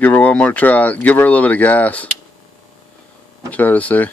Give her one more try. Give her a little bit of gas. Try to see.